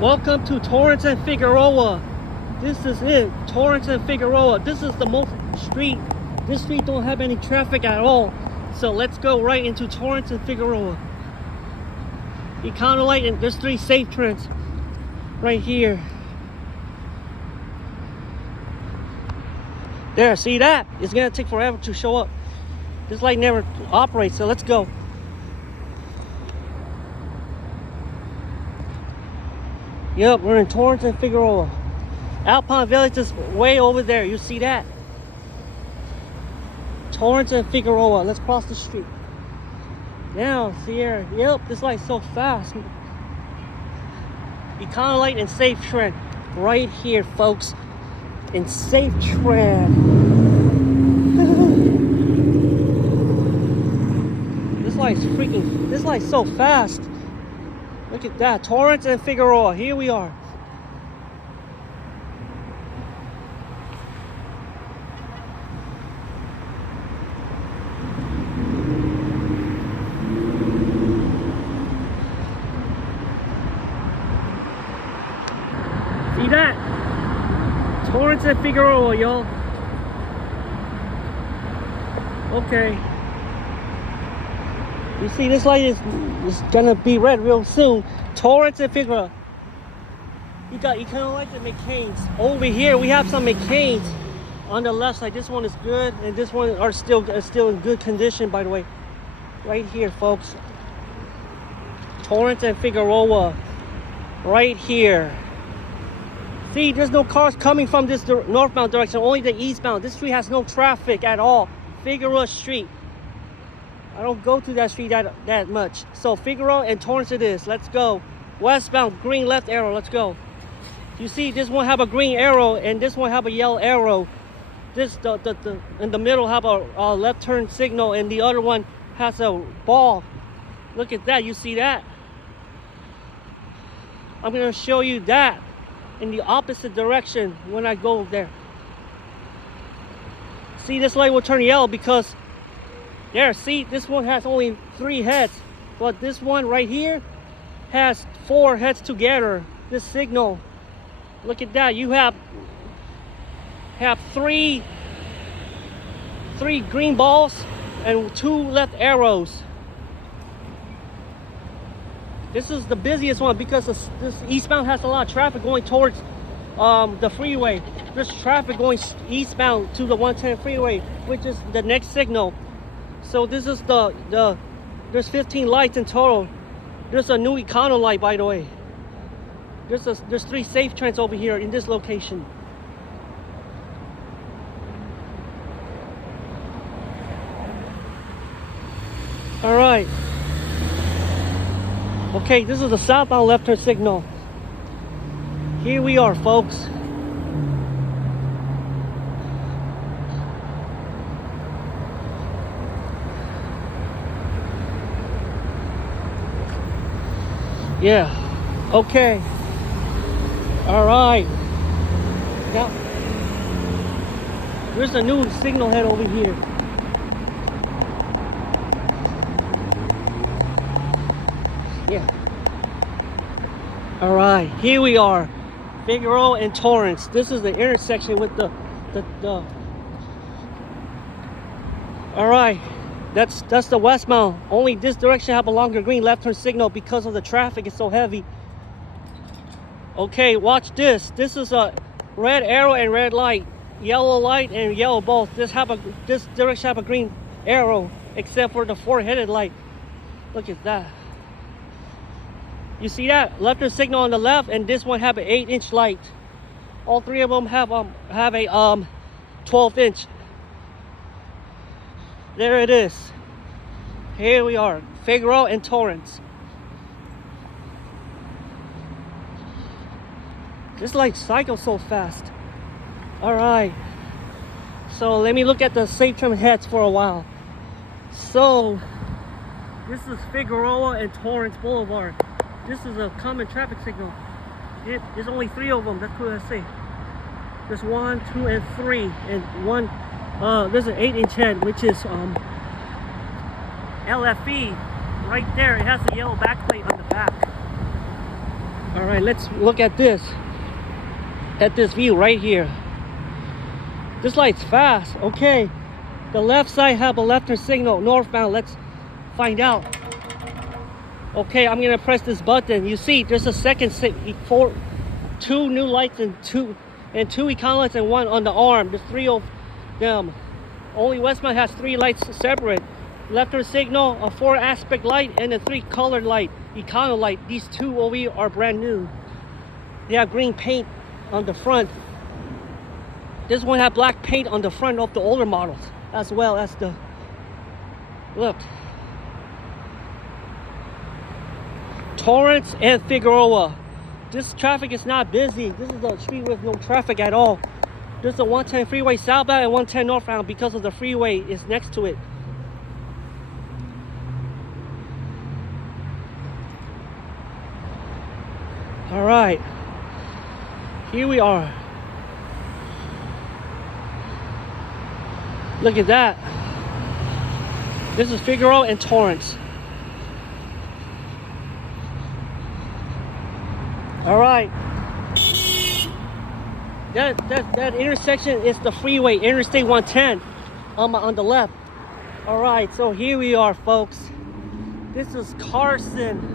Welcome to Torrance and Figueroa. This is it, Torrance and Figueroa. This is the most street. This street don't have any traffic at all. So let's go right into Torrance and Figueroa. Econolite, and there's 3 Safetrans right here. There, see that? It's gonna take forever to show up. This light never operates, so let's go. Yep, we're in Torrance and Figueroa. Alpine Village is way over there. You see that? Torrance and Figueroa. Let's cross the street. Now, see here. Yep, this light's so fast. Econolite and Safetran. Right here, folks. In Safetran. This light's so fast. Look at that, Torrance and Figueroa, here we are. See that? Torrance and Figueroa, y'all. Okay. You see, this light is gonna be red real soon. Torrance and Figueroa. You got Econolite and McCain's. Over here, we have some McCain's on the left side. This one is good, and this one are still in good condition, by the way. Right here, folks. Torrance and Figueroa. Right here. See, there's no cars coming from this northbound direction, only the eastbound. This street has no traffic at all. Figueroa Street. I don't go to that street that much. So Figueroa and Torrance it is. Let's go. Westbound, green left arrow. Let's go. You see, this one have a green arrow and this one have a yellow arrow. This in the middle have a left turn signal and the other one has a ball. Look at that. You see that? I'm gonna show you that in the opposite direction when I go there. See, this light will turn yellow because there, see, this one has only 3 heads, but this one right here has 4 heads together. This signal, look at that. You have 3 green balls and 2 left arrows. This is the busiest one because this eastbound has a lot of traffic going towards the freeway. There's traffic going eastbound to the 110 freeway, which is the next signal. So this is there's 15 lights in total. There's a new Econolite, by the way. There's 3 Safetrans over here in this location. All right. Okay, this is the southbound left turn signal. Here we are, folks. Yeah, okay. All right. Now, there's a new signal head over here. Yeah. All right, here we are. Figueroa and Torrance. This is the intersection with the all right. That's the westbound. Only this direction have a longer green left turn signal because of the traffic is so heavy. Okay, watch this. This is a red arrow and red light, yellow light and yellow both. This direction have a green arrow, except for the 4-headed light. Look at that. You see that left turn signal on the left, and this one have an 8-inch light. All 3 of them have a 12-inch. There it is. Here we are, Figueroa and Torrance. This light cycles so fast. All right. So let me look at the Safetran heads for a while. So this is Figueroa and Torrance Boulevard. This is a common traffic signal. There's only 3 of them. That's what I say. There's 1, 2, and 3, and one. There's an 8-inch head, which is LFE right there. It has a yellow backplate on the back. All All right, let's look at this view right here. This light's fast. Okay, the left side have a left turn signal northbound. Let's find out. Okay, I'm gonna press this button. You see there's a second two new lights and two Econolites and one on the arm. There's 3 of them. Only westbound has 3 lights separate. Left turn signal, a 4 aspect light, and a 3 colored light, Econolite. These 2 over here are brand new. They have green paint on the front. This one have black paint on the front of the older models, as well as the, look. Torrance and Figueroa. This traffic is not busy. This is a street with no traffic at all. There's a 110 freeway southbound and 110 northbound because of the freeway is next to it. All right, here we are. Look at that. This is Figueroa and Torrance. All right. That intersection is the freeway, Interstate 110 on the left. All right, so here we are, folks. This is Carson.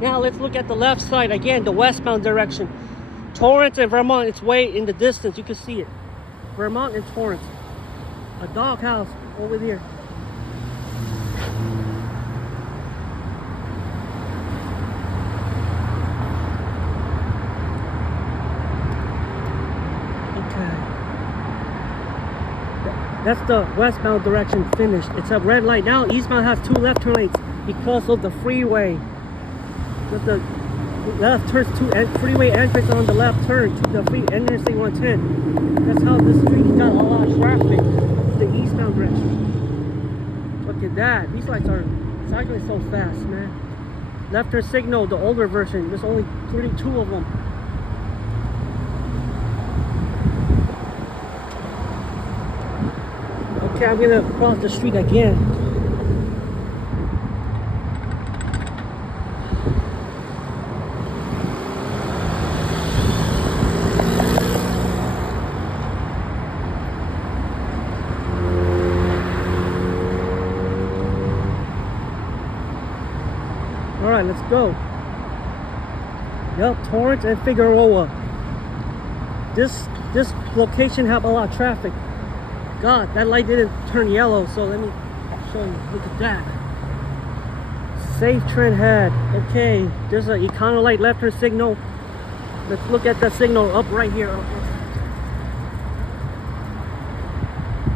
Now let's look at the left side again, the westbound direction. Torrance and Vermont, it's way in the distance. You can see it. Vermont and Torrance. A doghouse over there. That's the westbound direction finished. It's a red light. Now eastbound has 2 left turn lanes because of the freeway. With the left turns to freeway entrance on the left turn to the free Interstate 110. That's how this street got a lot of traffic. The eastbound direction. Look at that. These lights are cycling so fast, man. Left turn signal, the older version. There's only 32 of them. Okay, I'm gonna cross the street again. All right, let's go. Yep, Torrance and Figueroa. This location have a lot of traffic. God, that light didn't turn yellow, so let me show you. Look at that. Safetran head. Okay, there's an Econolite left turn signal. Let's look at that signal up right here.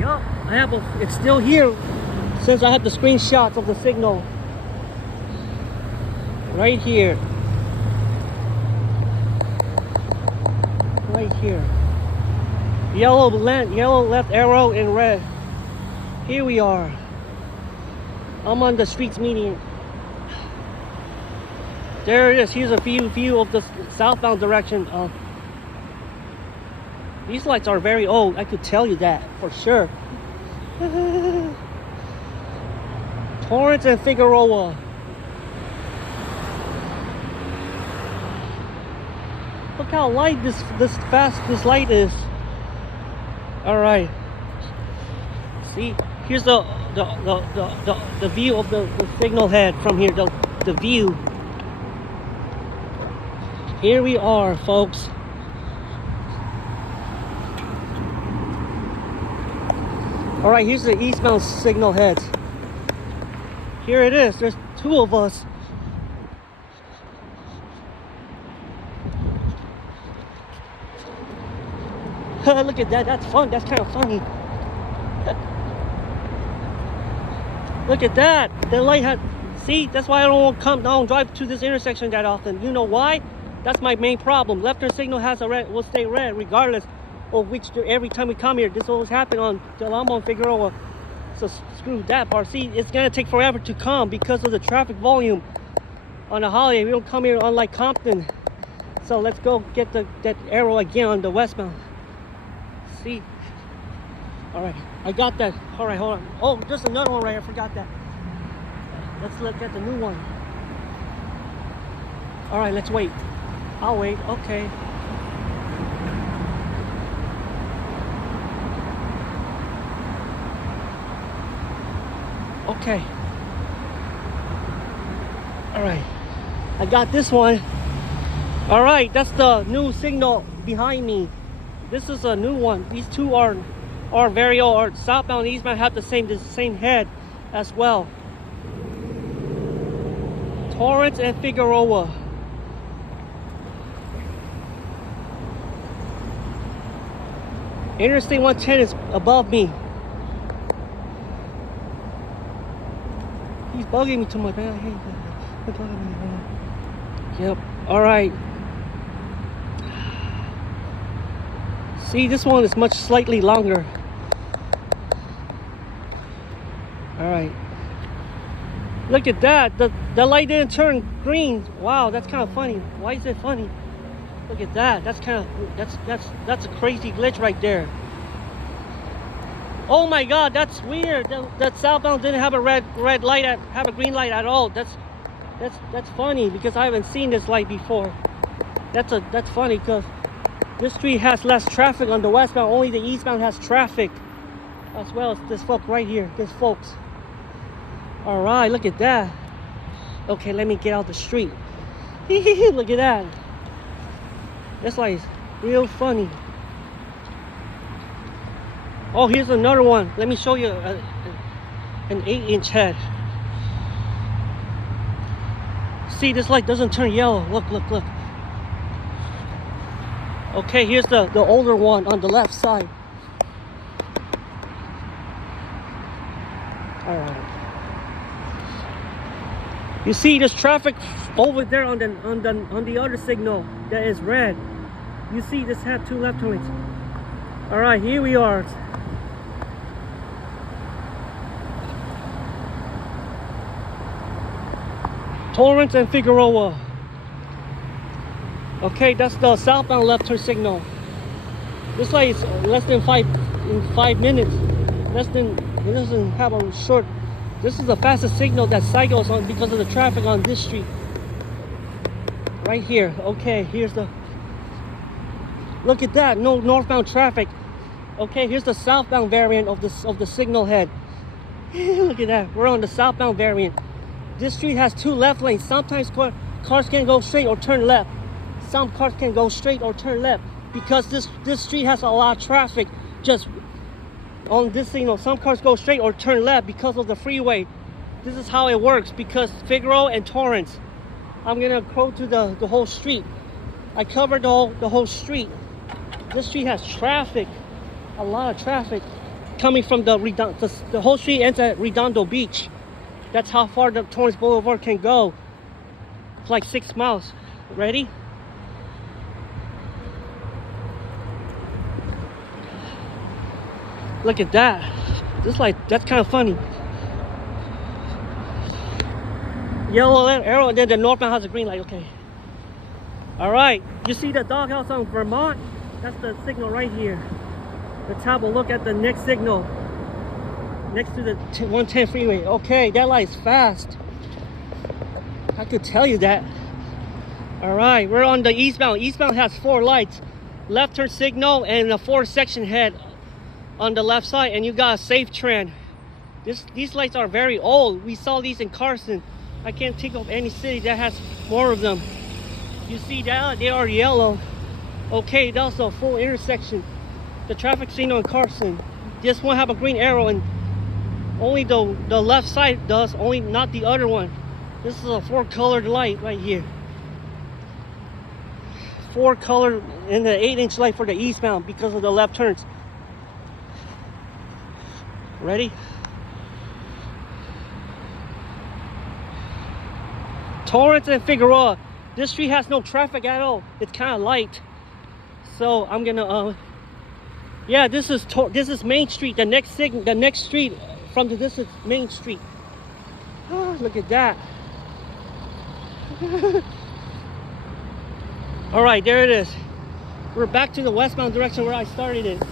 Yup, it's still here since I have the screenshots of the signal. Right here. Right here. Yellow left arrow in red. Here we are. I'm on the streets median. There it is. Here's a view of the southbound direction. These lights are very old. I could tell you that for sure. Torrance and Figueroa. Look how light this fast this light is. All right. See, here's the view of the signal head from here. The view. Here we are, folks. All right, here's the eastbound signal heads. Here it is. There's 2 of us. Look at that. That's fun. That's kind of funny. Look at that. The light had. See, that's why I don't drive to this intersection that often. You know why? That's my main problem. Left turn signal has a red, will stay red regardless of which. Every time we come here, this always happen on Del Amo and Figueroa. So screw that part. See, it's gonna take forever to come because of the traffic volume on a holiday. We don't come here unlike Compton. So let's go get that arrow again on the westbound. See? All right, I got that. All right, hold on. Oh, there's another one right here. I forgot that. Let's look at the new one. All right, let's wait. I'll wait. Okay. Okay. All right. I got this one. All right. That's the new signal behind me. This is a new one. These two are very old. Or southbound and eastbound have the same head as well. Torrance and Figueroa. Interstate 110 is above me. He's bugging me too much, man. I hate that. He's bugging me, man. Yep. All right. See, this one is much slightly longer. All right. Look at that. The light didn't turn green. Wow, that's kind of funny. Why is it funny? Look at that. That's kind of that's a crazy glitch right there. Oh my God, that's weird. That southbound didn't have a red light have a green light at all. That's funny because I haven't seen this light before. That's funny because this street has less traffic on the westbound. Only the eastbound has traffic, as well as this folk right here. This folks. All right, look at that. Okay, let me get out the street. Look at that. That's like real funny. Oh, here's another one. Let me show you an 8-inch head. See, this light doesn't turn yellow. Look. Okay, here's the older one on the left side. All right. You see, there's traffic over there on the other signal that is red. You see, this had 2 left turns. All right, here we are. Torrance and Figueroa. Okay, that's the southbound left turn signal. This light is less than 5 minutes. It doesn't have a short. This is the fastest signal that cycles on because of the traffic on this street. Right here. Okay, here's the. Look at that. No northbound traffic. Okay, here's the southbound variant of the signal head. Look at that. We're on the southbound variant. This street has 2 left lanes. Sometimes cars can go straight or turn left. Some cars can go straight or turn left because this street has a lot of traffic. Just on this signal, some cars go straight or turn left because of the freeway. This is how it works because Figueroa and Torrance. I'm gonna go to the whole street. I covered the whole street. This street has traffic, a lot of traffic coming from the whole street ends at Redondo Beach. That's how far the Torrance Blvd can go. It's like 6 miles. Ready? Look at that. That's kind of funny. Yellow arrow, and then the northbound has a green light. Okay. All right. You see the doghouse on Vermont? That's the signal right here. Let's have a look at the next signal. Next to the 110 freeway. Okay, that light's fast. I could tell you that. All right, we're on the eastbound. Eastbound has 4 lights. Left turn signal and a 4-section head on the left side, and you got a Safetran. These lights are very old. We saw these in Carson. I can't think of any city that has more of them. You see that? They are yellow. Okay, that's a full intersection. The traffic signal in Carson. This one have a green arrow, and only the left side does, only not the other one. This is a 4-colored light right here. 4-color and the 8-inch light for the eastbound because of the left turns. Ready? Torrance and Figueroa. This street has no traffic at all. It's kind of light. So I'm gonna yeah, this is Main Street. The next street from this is Main Street. Oh, look at that. All right, there it is. We're back to the westbound direction where I started it.